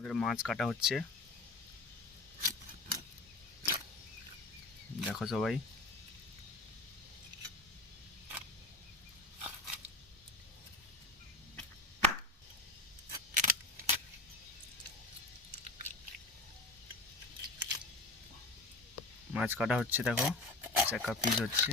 আমাদের মাছ কাটা হচ্ছে, দেখো সবাই। মাছ কাটা হচ্ছে, দেখো একটা পিস হচ্ছে।